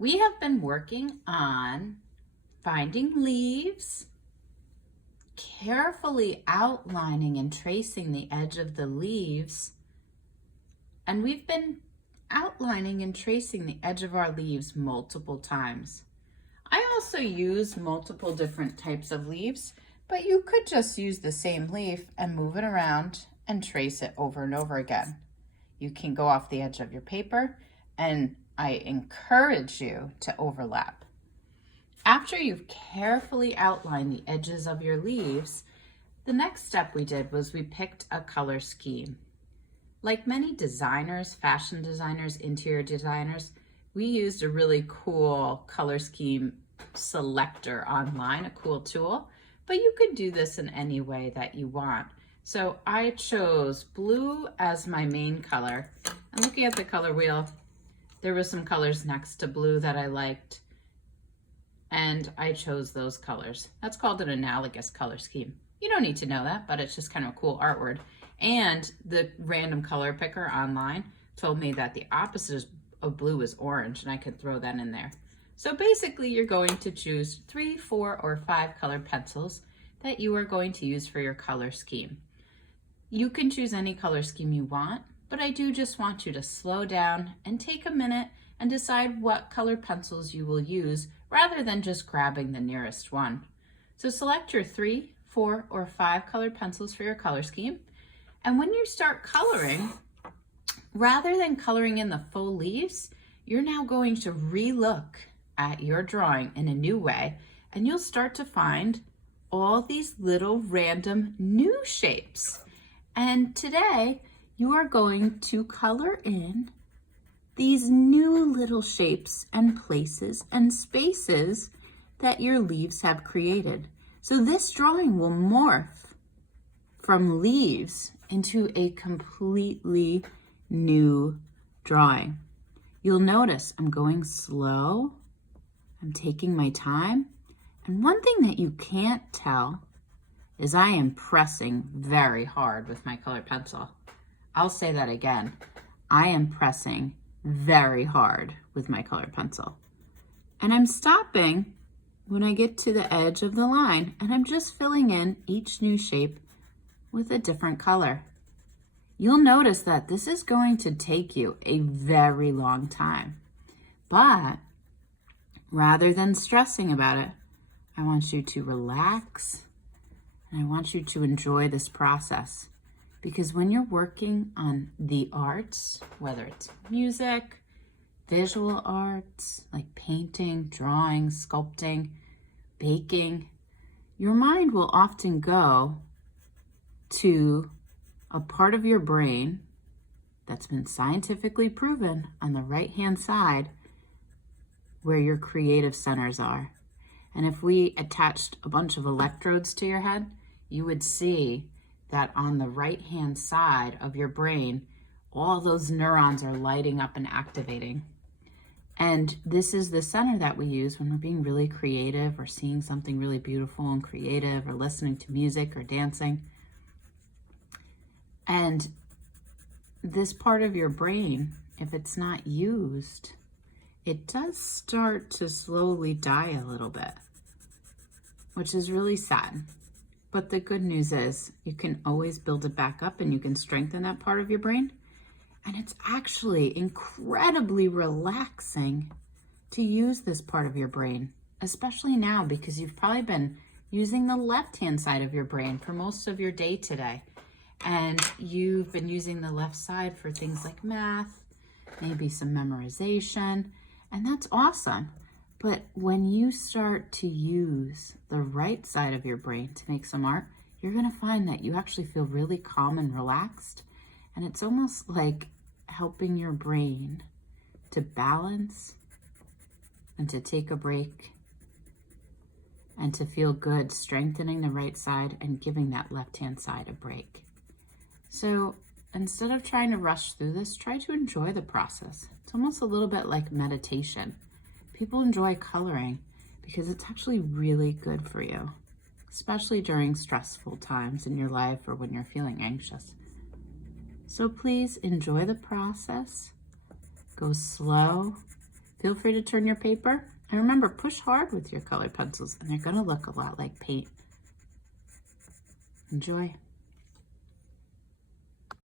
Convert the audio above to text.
We have been working on finding leaves, carefully outlining and tracing the edge of the leaves, and we've been outlining and tracing the edge of our leaves multiple times. I also use multiple different types of leaves, but you could just use the same leaf and move it around and trace it over and over again. You can go off the edge of your paper, and I encourage you to overlap. After you've carefully outlined the edges of your leaves, the next step we did was we picked a color scheme. Like many designers, fashion designers, interior designers, we used a really cool color scheme selector online, a cool tool, but you could do this in any way that you want. So I chose blue as my main color. And looking at the color wheel, there were some colors next to blue that I liked, and I chose those colors. That's called an analogous color scheme. You don't need to know that, but it's just kind of a cool art word. And the random color picker online told me that the opposite of blue is orange, and I could throw that in there. So basically, you're going to choose 3, 4, or 5 colored pencils that you are going to use for your color scheme. You can choose any color scheme you want, but I do just want you to slow down and take a minute and decide what colored pencils you will use rather than just grabbing the nearest one. So select your 3, 4, or 5 colored pencils for your color scheme. And when you start coloring, rather than coloring in the full leaves, you're now going to re-look at your drawing in a new way, and you'll start to find all these little random new shapes. And today, you are going to color in these new little shapes and places and spaces that your leaves have created. So this drawing will morph from leaves into a completely new drawing. You'll notice I'm going slow, I'm taking my time, and one thing that you can't tell is I am pressing very hard with my colored pencil. I'll say that again. I am pressing very hard with my colored pencil. And I'm stopping when I get to the edge of the line, and I'm just filling in each new shape with a different color. You'll notice that this is going to take you a very long time. But rather than stressing about it, I want you to relax, and I want you to enjoy this process. Because when you're working on the arts, whether it's music, visual arts, like painting, drawing, sculpting, baking, your mind will often go to a part of your brain that's been scientifically proven on the right-hand side where your creative centers are. And if we attached a bunch of electrodes to your head, you would see that on the right-hand side of your brain, all those neurons are lighting up and activating. And this is the center that we use when we're being really creative or seeing something really beautiful and creative or listening to music or dancing. And this part of your brain, if it's not used, it does start to slowly die a little bit, which is really sad. But the good news is you can always build it back up and you can strengthen that part of your brain. And it's actually incredibly relaxing to use this part of your brain, especially now because you've probably been using the left-hand side of your brain for most of your day today. And you've been using the left side for things like math, maybe some memorization, and that's awesome. But when you start to use the right side of your brain to make some art, you're gonna find that you actually feel really calm and relaxed. And it's almost like helping your brain to balance and to take a break and to feel good, strengthening the right side and giving that left-hand side a break. So instead of trying to rush through this, try to enjoy the process. It's almost a little bit like meditation. People enjoy coloring because it's actually really good for you, especially during stressful times in your life or when you're feeling anxious. So please enjoy the process. Go slow, Feel free to turn your paper. And remember, push hard with your colored pencils, and they're going to look a lot like paint. Enjoy.